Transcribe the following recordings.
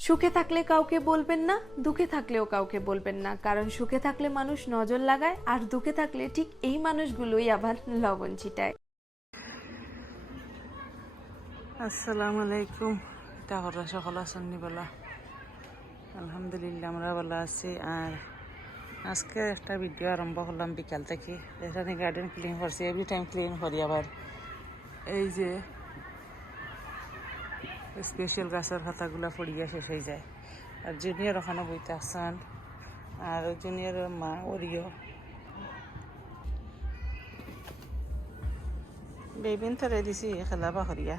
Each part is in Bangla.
সুখে থাকলে কাউকে বলবেন না, দুঃখে থাকলেও কাউকে বলবেন না। কারণ সুখে থাকলে মানুষ নজর লাগায়, আর দুঃখে থাকলে ঠিক এই মানুষগুলোই আবার লবণ ছিটায়। আসসালামু আলাইকুম। টাহরা সকল আছেন নিবেলা আলহামদুলিল্লাহ, আমরা ভালো আছি। আর আজকে একটা ভিডিও আরম্ভ করলাম বিকাল থেকে। এখানে গার্ডেন ক্লিন করছি এভরি টাইম ক্লিন করি আবার। এই যে স্পেশাল গাছের খাতাগুলো পড়িয়া শেষ হয়ে যায়। আর জুনিয়র ওখানে বইতে আসান আর জুনিয়রের মা ওরিও বেবিন থরে দিছি, খেলাবা করিয়া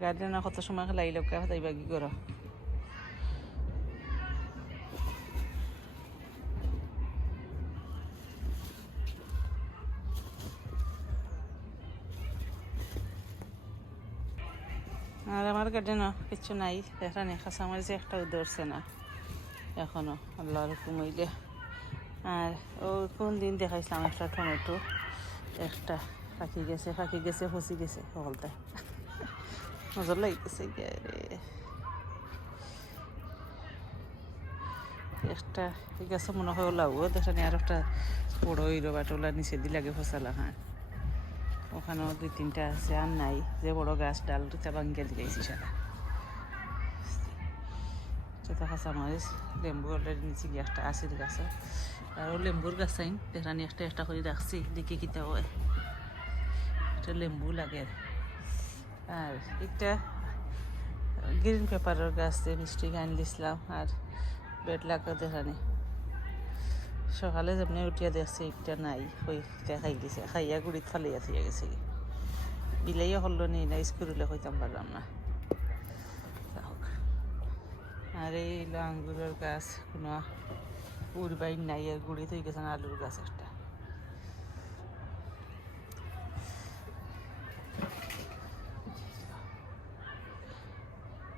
গার্ডেনে কত সময় এই লোক তাইবা কি করো আর আমার গার্ডেনও কিছু নাই। দেখা নেই কাঁচামরিচ একটা ধরছে না। এখনও আল্লাহর হুকুম হইলে। আর ও কোন দিন দেখাইছিলাম একটা টমেটো? একটা ফাঁকি গেছে ফাঁকি গেছে, ফসি গেছে সকলটা নজর লাগিতেছে একটা গাছে মনে হয় ওলাও। দেখা নেই আর একটা বড় ইরো বাটোলা নিচে দি লাগে ফসালা হ্যাঁ। ওখানেও দুই তিনটা আছে, আর নাই। যে বড় গাছ, ডাল দুটা ভাঙ্গিয়া দিলেছি সারা সেটা। কাঁচা মরিচ নিচে গিয়ে একটা আসিল গাছ। আর ও লেম্বুর গাছ আইন দেখানি একটা একটা করে রাখছি, দেখি কিতা হয়। একটা লেম্বু লাগে। আর একটা গ্রিন পেপারের গাছ দিয়ে মিষ্টি গান দিছিলাম, আর বেড লাগা দেখানি। সকালে যেমনি উঠিয়া দেখছি একটা নাই হই এটা খাই দিছে। খাইয়া গুড়িত ফালিয়া থিয়া গেছে বিলাইয়া হলো নি না স্কুলে হইতাম পারলাম না। আর এই আঙ্গুরের গাছ, কোনো উড়বাই নাই, আর গুড়ি থই গেছে আলুর গাছ একটা।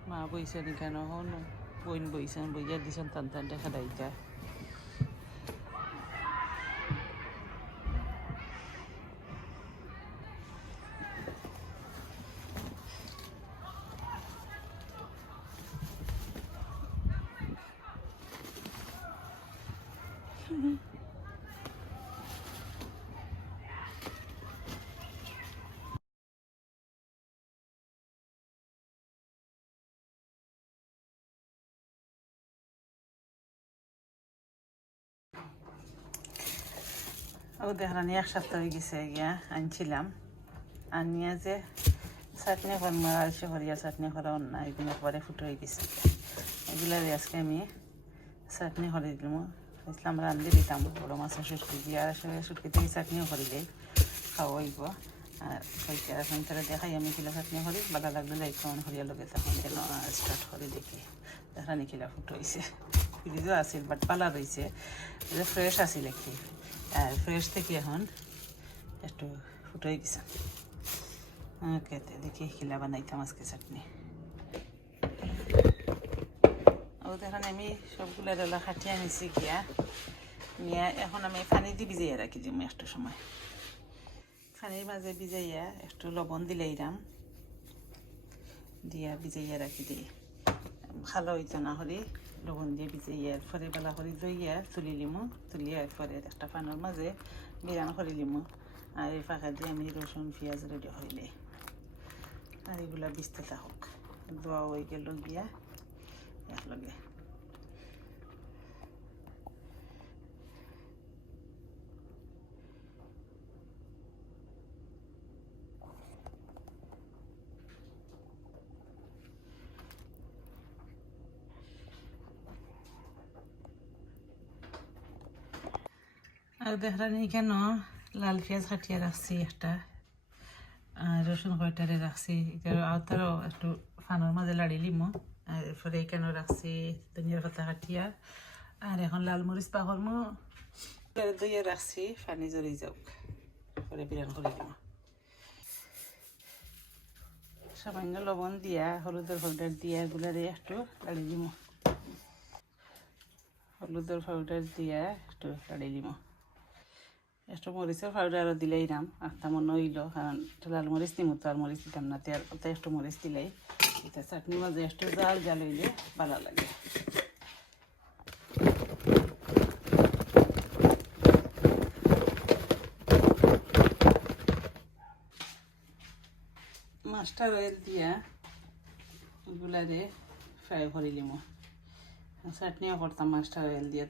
মা বইছেন কেন? হন, বইন বইছেন বইয়া দিছেন টান টান দেখা দাইতা ও দেখানি এক সপ্তাহ হয়ে গেছে গিয়া আনছিলাম আনিয়া যে চাটনি করব আলসে করিয়া চাটনি করা না একদিন একবারে ফুটো হয়ে গেছে এগুলো আজকে আমি চাটনি করে দিলাম ইসলাম রান্ধি দিতাম বড় মাছের সুটকি দিয়ে আর আসলে সুটকি থেকে চাটনিও করে দেয় খাওয়াইব আর খাইতে এখন তারা দেখাই আমি কিলা চাটনি করি বালা লাগলে লাইক কমেন্ট করিয়া লগে তখন যেন স্টার্ট করে দেখি দেখানি কিলা ফুটো হয়েছে ফ্রিজও আছিল বাট পালা রয়েছে ফ্রেশ আছিল একটি আর ফ্রেশ থেকে এখন একটু ফুটো হয়ে গেছে ওকে দেখি কিলা বানাইতাম আজকে চাটনি। ও দেখুন, আমি সবগুলা ডলা খাটিয়ে আনিছি গিয়া। নিয়ে, এখন আমি পানি দি ভিজাইয়া রাখি দিম একটু সময়। পানির মাঝে ভিজাইয়া একটু লবণ দিলে ইরাম দিয়া ভিজাইয়া রাখি দিই। ভালো হইতো না হলে লবণ দিয়ে ভিজাইয়া এরপরে বেলা করে দইয়া তুলি লিমু তুলিয়া এরপরে একটা পানোর মাঝে বিরান করে লিমু। আর এই ফাঁকা দিয়ে আমি রসুন, পেঁয়াজ রেডি হইলে আর এগুলা বিচতে থাকুক। দোয়া হয়ে গেল গিয়া একলগে দেখলানি কেন? লাল পেঁয়াজ কাটিয়ে রাখছি একটা। আর রসুন কয়টারে রাখছি? আওতারও একটু ফানোর মাঝে লাড়ি লিমো। আর এরপরে কেন রাখছি? ধনিয়ার পাতা কাটিয়া আর এখন লাল মরিচ পাকরমো দইয়ে রাখছি। পানি জড়ি যাওক পরে বিরান করে দিব সামান্য লবণ দিয়া, হলুদের পাউডার দিয়া এগুলারে একটু লাড়ি দিব হলুদের পাউডার দিয়া একটু লাড়ি দিব একটু মরিচের পাউডারও দিলেই নাম আটটা মনে হইল কারণ লাল মরিচ দিমু তো আর মরিচ দিতাম না তেল ওতে একটু মরিচ দিলেই এটা চাটনি মাঝে একটু জাল জাল হইলে ভালো লাগে মাছটা রয়েল দিয়া ওগুলারে ফ্রাই করে লিম চাটনিও করতাম মাছটা রয়েল দিয়া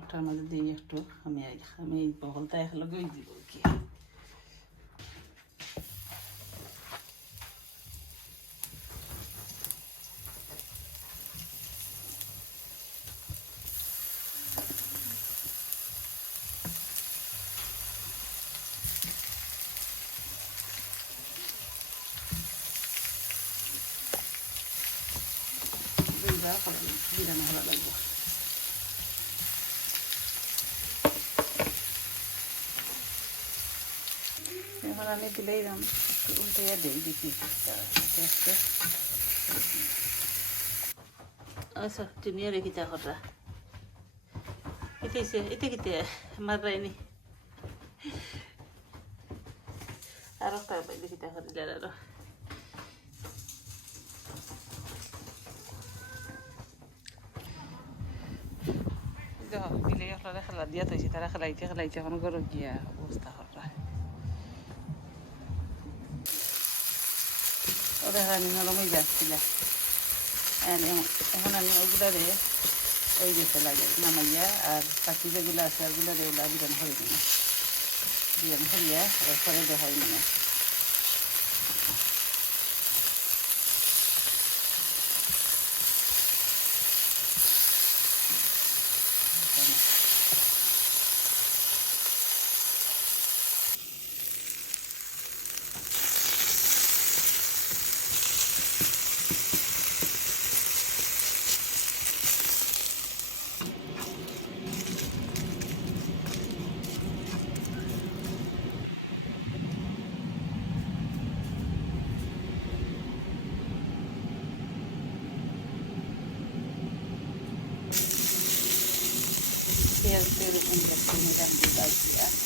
ওটার মাঝে দিই একটু আমি আমি বহলটা একলগে দিব কি। দুইবার করে বিরানো ভালো লাগবে এখন আমি দিলেই দাম উল্টে দিই দেখি আস্তে আচ্ছা চিনিয়ে রেখি তা কটা এটাইছে এটা কিতে মারাইনি আর একটা দেখি তা করে আরও দেখো দিলে আপনারা খেলা দিয়া তৈছি তারা খেলাইতে খেলাইতে এখন গরম গিয়া অবস্থা ওরা রানি নরম যাচ্ছিল এখন আমি ওগুলারে ওই গেছে লাগে নামাইয়া আর বাকি যেগুলো আছে ওগুলারে ওগুলা বিরান মানে বিরান হইয়া এরপরে দেখাই মানে পেঁয়াজ এরকম করছি মোটামুটি বাদ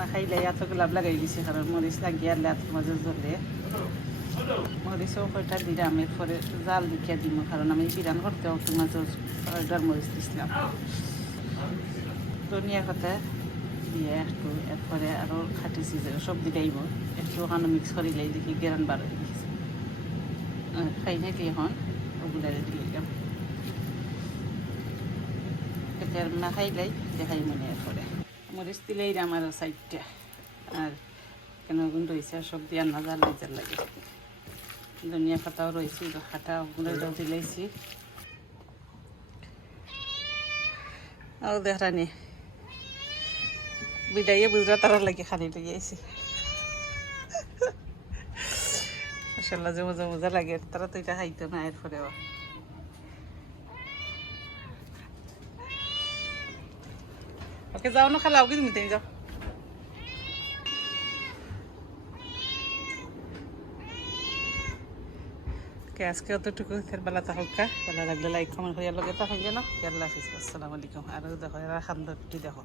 মাখাইলে এত গোলাপ লাগাই দিছি, কারণ মরিচ লাগিয়ে আর লাতের মাঝে জ্বলে। মরিচও কয়টা দিলাম, এরপরে জাল দিকে দিব, কারণ আমি বিরান করতে একটু মাঝে কয়টার মরিচ দিছিলাম। ধনিয়া কথা, দিয়ে একটু এরপরে আরও খাটি সিজে সব দিলেইব। একটু ওখানে মিক্স করিলেই দেখি গেরান বার গেছে খাই নাকি এখন? ওগুলারে দিলাম। এতে না খাইলেই দেখাই মনে এরপরে। মরিচ দিলেই আমার সাইডটা। আর কেন গুণ রয়েছে সব দিয়ে না জাল জাল লাগে। ধনিয়া পাতাও রয়েছে হাটা ওগুলো দিলেইছি। আর দেখানি বিদায়ে বুঝরা তারা লাগে খানি লেগে আইছি। মাসাল্লাহ যে মজা মজা লাগে, তারা তো এটা খাইতো না এরপরেও। ওকে যাও না খালাও কি তুমি যাও। কে আজকে অতটুকু ফের বেলা থাকা বেলা লাগলে লাইক কমেন্ট হইয়া লগে তা হইলে না। আল্লাহ হাফিজ, আসসালামু আলাইকুম। আর দেখো, এরা খান্দা দেখো।